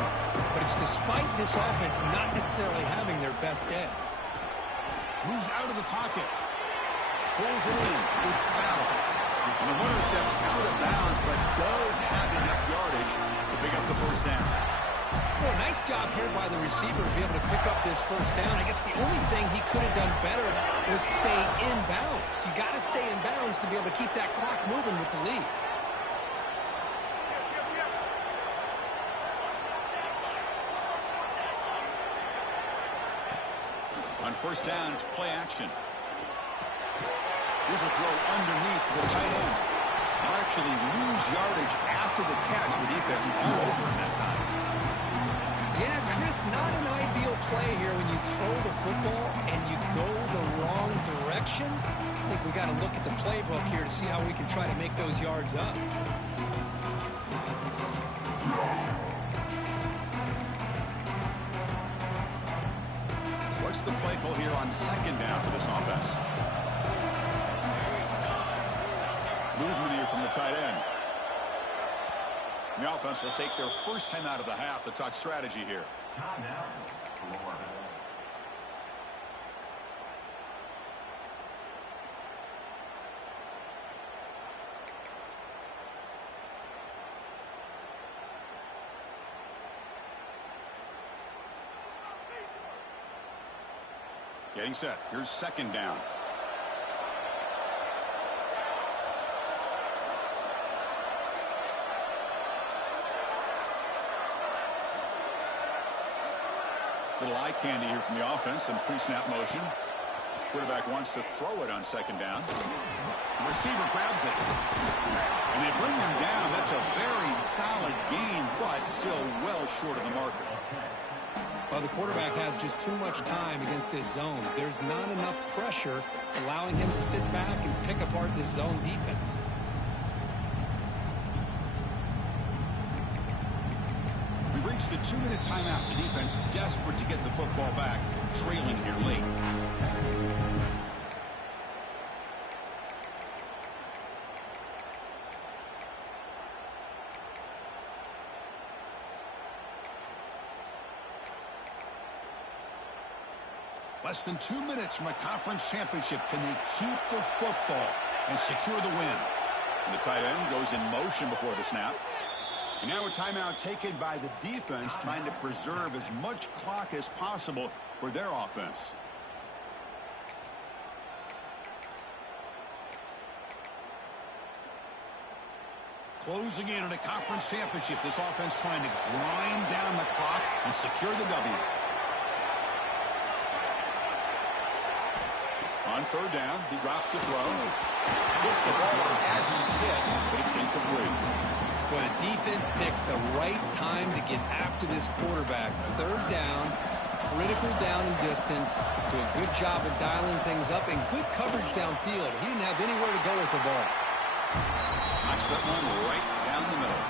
but it's despite this offense not necessarily having their best day. Moves out of the pocket. Pulls it in. It's battle. And the runner steps out of bounds, but does have enough yardage to pick up the first down. Well, nice job here by the receiver to be able to pick up this first down. I guess the only thing he could have done better was stay in bounds. You got to stay in bounds to be able to keep that clock moving with the lead. On first down, it's play action. Here's a throw underneath to the tight end. They'll actually lose yardage after the catch. The defense all over him that time. Yeah, Chris, not an ideal play here when you throw the football and you go the wrong direction. I think we got to look at the playbook here to see how we can try to make those yards up. What's the play call here on second down for this offense? Movement here from the tight end. The offense will take their first time out of the half to talk strategy here. Getting set. Here's second down. Little eye candy here from the offense and pre-snap motion. Quarterback wants to throw it on second down. The receiver grabs it. And they bring him down. That's a very solid gain, but still well short of the marker. Well, the quarterback has just too much time against this zone. There's not enough pressure allowing him to sit back and pick apart this zone defense. We've reached the 2-minute timeout. The defense desperate to get the football back, trailing here late. Less than 2 minutes from a conference championship. Can they keep the football and secure the win? And the tight end goes in motion before the snap. And now a timeout taken by the defense, trying to preserve as much clock as possible for their offense. Closing in on a conference championship, this offense trying to grind down the clock and secure the W. On third down, he drops to throw. Hits the ball as he's hit, but it's incomplete. When a defense picks the right time to get after this quarterback, third down, critical down and distance, do a good job of dialing things up, and good coverage downfield. He didn't have anywhere to go with the ball. Knocks that one right down the middle.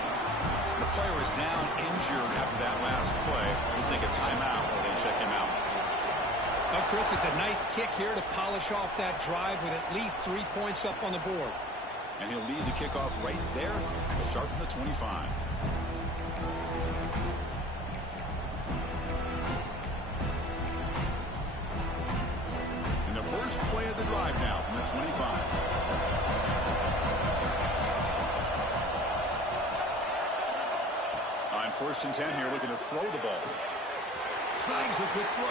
The player is down injured after that last play. We'll take a timeout while they check him out. Well, Chris, it's a nice kick here to polish off that drive with at least 3 points up on the board. And he'll lead the kickoff right there. He'll start from the 25. And the first play of the drive now from the 25. On first and 10 here, looking to throw the ball. Snags the quick throw.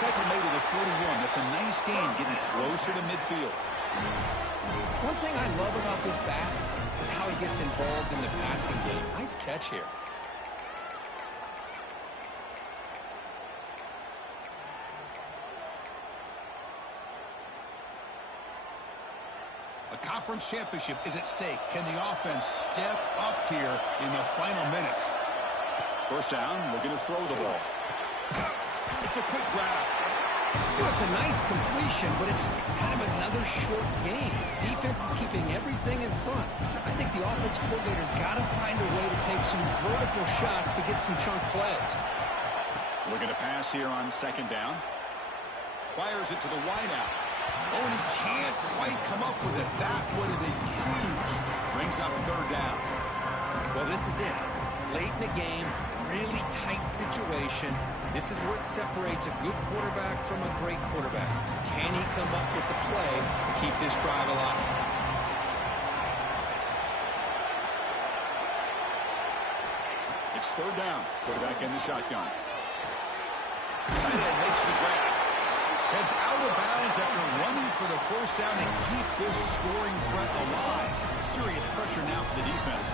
Tackle made to the 41. That's a nice gain, getting closer to midfield. One thing I love about this back is how he gets involved in the passing game. Nice catch here. A conference championship is at stake. Can the offense step up here in the final minutes? First down, looking to throw the ball. It's a quick grab. You know, it's a nice completion, but it's kind of another short game. The defense is keeping everything in front. I think the offense coordinator's got to find a way to take some vertical shots to get some chunk plays. Looking to pass here on second down. Fires it to the wideout. Oh, and he can't quite come up with it. That would have been huge. Brings up third down. Well, this is it. Late in the game, really tight situation. This is what separates a good quarterback from a great quarterback. Can he come up with the play to keep this drive alive? It's third down. Quarterback in the shotgun. Tight end makes the grab. Heads out of bounds after running for the first down and keep this scoring threat alive. Serious pressure now for the defense.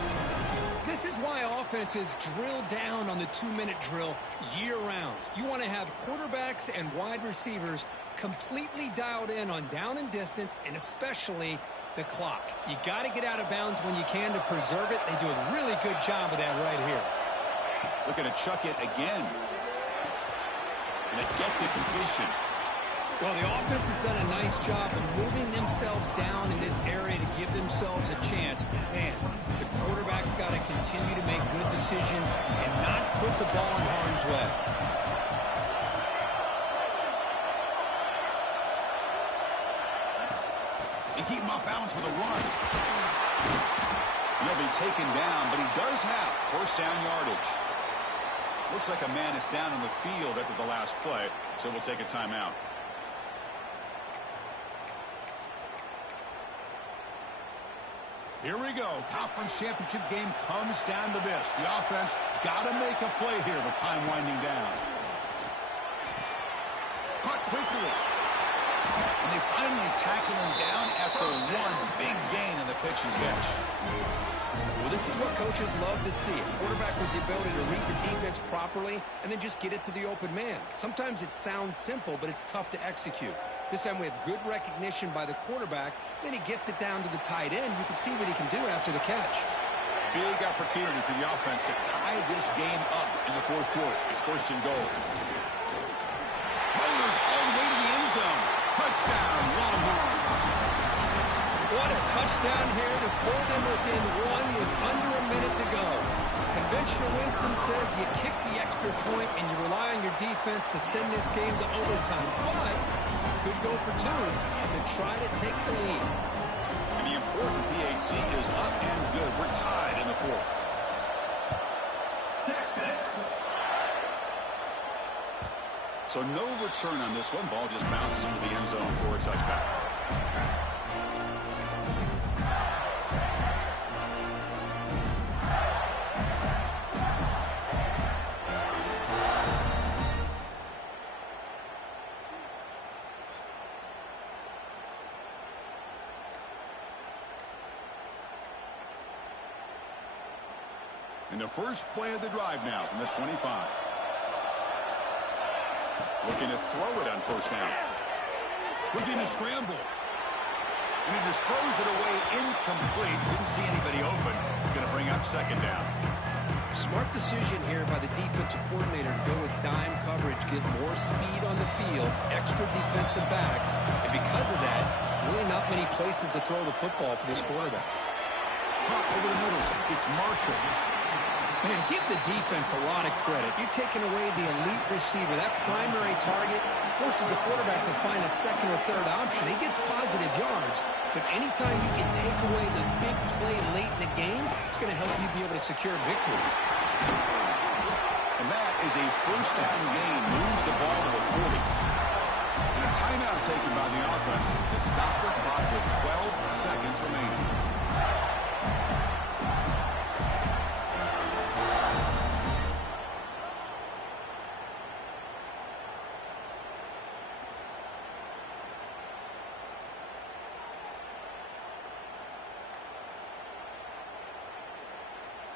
This is why offenses drill down on the 2-minute drill year-round. You want to have quarterbacks and wide receivers completely dialed in on down and distance, and especially the clock. You got to get out of bounds when you can to preserve it. They do a really good job of that right here. Looking to chuck it again. And they get the completion. Well, the offense has done a nice job of moving themselves down in this area to give themselves a chance. Man, the quarterback's got to continue to make good decisions and not put the ball in harm's way. They keep him off balance with a run. He'll be taken down, but he does have first down yardage. Looks like a man is down on the field after the last play, so we'll take a timeout. Here we go. Conference championship game comes down to this. The offense got to make a play here with time winding down. Caught quickly. And they finally tackle him down after one big gain in the pitch and catch. Well, this is what coaches love to see. A quarterback with the ability to read the defense properly and then just get it to the open man. Sometimes it sounds simple, but it's tough to execute. This time we have good recognition by the quarterback. Then he gets it down to the tight end. You can see what he can do after the catch. Big opportunity for the offense to tie this game up in the fourth quarter. It's first and goal. Motors all the way to the end zone. Touchdown, Longhorns. What a touchdown here to pull them within one with under a minute to go. Conventional wisdom says you kick the extra point and you rely on your defense to send this game to overtime. But you could go for two to try to take the lead. And the important PAT is up and good. We're tied in the fourth. Texas. So no return on this one. Ball just bounces into the end zone for a touchback. And the first play of the drive now from the 25. Looking to throw it on first down. Looking to scramble. And he just throws it away incomplete. Didn't see anybody open. Going to bring up second down. Smart decision here by the defensive coordinator to go with dime coverage, get more speed on the field, extra defensive backs, and because of that, really not many places to throw the football for this quarterback. Caught over the middle. It's Marshall. Man, give the defense a lot of credit. You're taking away the elite receiver. That primary target forces the quarterback to find a second or third option. He gets positive yards, but anytime you can take away the big play late in the game, it's going to help you be able to secure victory. And that is a first down gain. Moves the ball to the 40. And a timeout taken by the offense to stop the clock with 12 seconds remaining.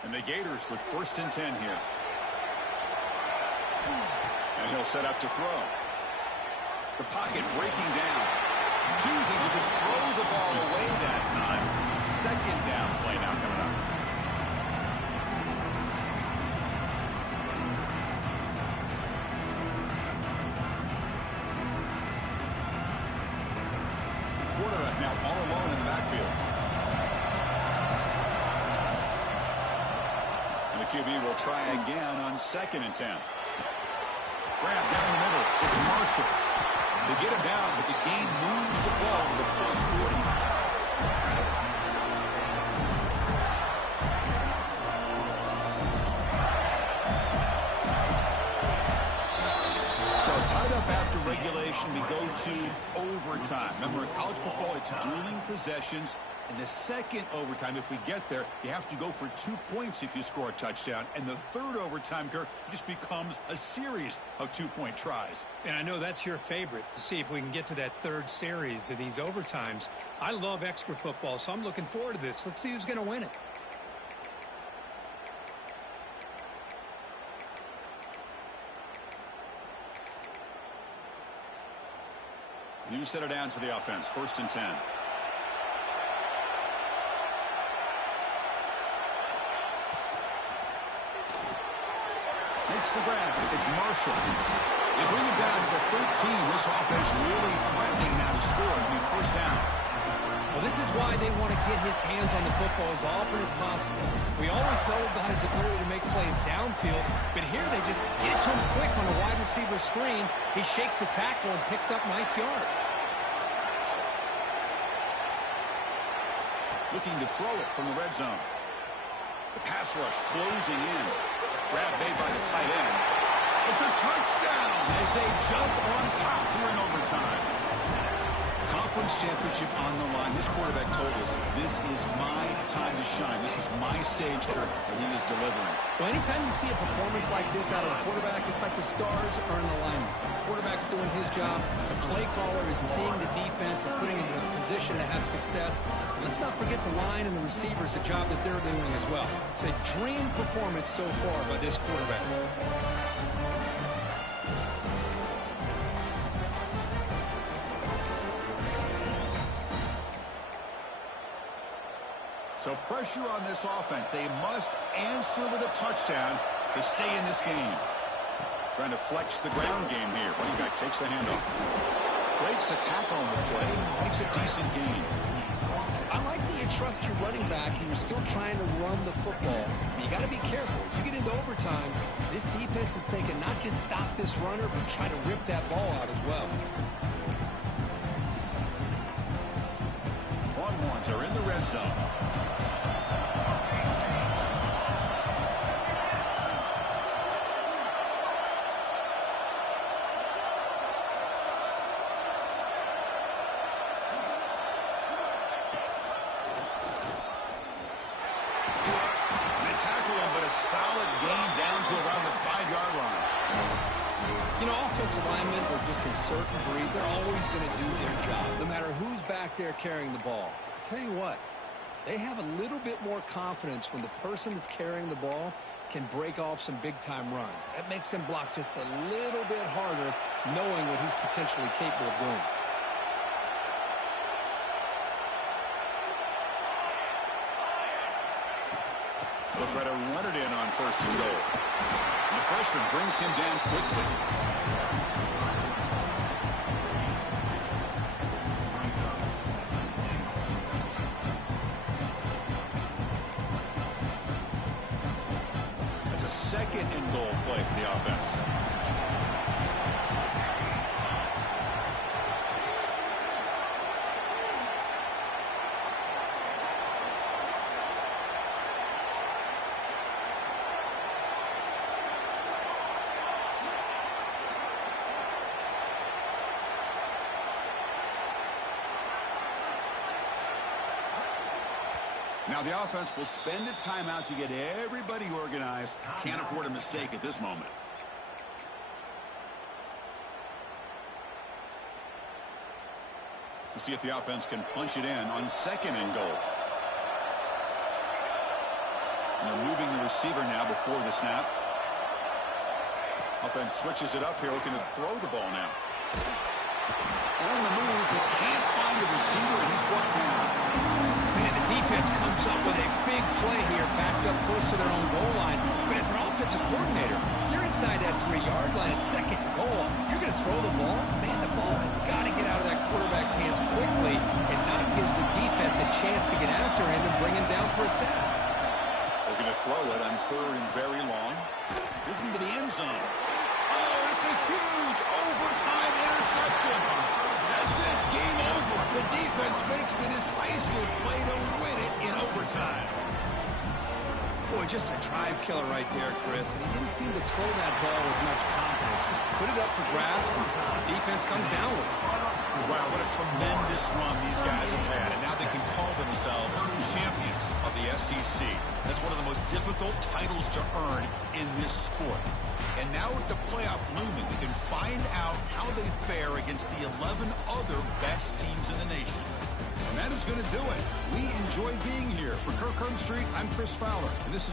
And the Gators with first and 10 here. And he'll set up to throw. The pocket breaking down. Choosing to just throw the ball away that time. Second down play now coming up. Quarterback now all alone in the backfield. QB will try again on second and 10. Grab down the middle. It's Marshall. They get him down, but the game moves the ball to the plus 40. So tied up after regulation, we go to overtime. Remember, in college football, it's dueling possessions. In the second overtime, if we get there, you have to go for 2 points if you score a touchdown. And the third overtime, Kirk, just becomes a series of 2-point tries. And I know that's your favorite, to see if we can get to that third series of these overtimes. I love extra football, so I'm looking forward to this. Let's see who's going to win it. New set of downs for the offense. 1st and 10. Makes the grab. It's Marshall. They bring it down to the 13. This offense really threatening now to score. It'll be 1st down. Well, this is why they want to get his hands on the football as often as possible. We always know about his ability to make plays downfield, but here they just get it to him quick on a wide receiver screen. He shakes the tackle and picks up nice yards. Looking to throw it from the red zone. The pass rush closing in. Grab made by the tight end. It's a touchdown as they jump on top here in overtime. Conference championship on the line. This quarterback told us, this is my time to shine. This is my stage, Kirk, and he is delivering. Well, anytime you see a performance like this out of a quarterback, it's like the stars are in alignment. The quarterback's doing his job. The play caller is seeing the defense and putting him in a position to have success. And let's not forget the line and the receivers, the job that they're doing as well. It's a dream performance so far by this quarterback. So pressure on this offense. They must answer with a touchdown to stay in this game. Trying to flex the ground game here. Running back takes the handoff. Breaks a tackle on the play. Makes a decent gain. I like that you trust your running back and you're still trying to run the football. You got to be careful. You get into overtime, this defense is thinking not just stop this runner, but try to rip that ball out as well. Longhorns are in the red zone. Solid gain down to around the 5-yard line. You know, offensive linemen are just a certain breed. They're always going to do their job, no matter who's back there carrying the ball. I'll tell you what, they have a little bit more confidence when the person that's carrying the ball can break off some big-time runs. That makes them block just a little bit harder, knowing what he's potentially capable of doing. They'll try to run it in on 1st and goal. And the freshman brings him down quickly. That's a 2nd and goal play for the offense. Now the offense will spend a timeout to get everybody organized. Can't afford a mistake at this moment. We'll see if the offense can punch it in on 2nd and goal. And they're moving the receiver now before the snap. Offense switches it up here, looking to throw the ball now. On the move, but can't find a receiver, and he's brought down. Man, the defense comes up with a big play here, backed up close to their own goal line. But as an offensive coordinator, you're inside that 3-yard line at 2nd and goal. If you're going to throw the ball, man, the ball has got to get out of that quarterback's hands quickly and not give the defense a chance to get after him and bring him down for a sack. They're going to throw it on 3rd and very long. Looking to the end zone. Oh, it's That's a huge overtime interception. That's it. Game over. The defense makes the decisive play to win it in overtime. Boy, just a drive killer right there, Chris. And he didn't seem to throw that ball with much confidence. Just put it up for grabs, and the defense comes down with it. Wow, what a tremendous run these guys have had. And now they can call themselves champions of the SEC. That's one of the most difficult titles to earn in this sport. And now with the playoff looming, we can find out how they fare against the 11 other best teams in the nation. And that is going to do it. We enjoy being here. For Kirk Street, I'm Chris Fowler, and this is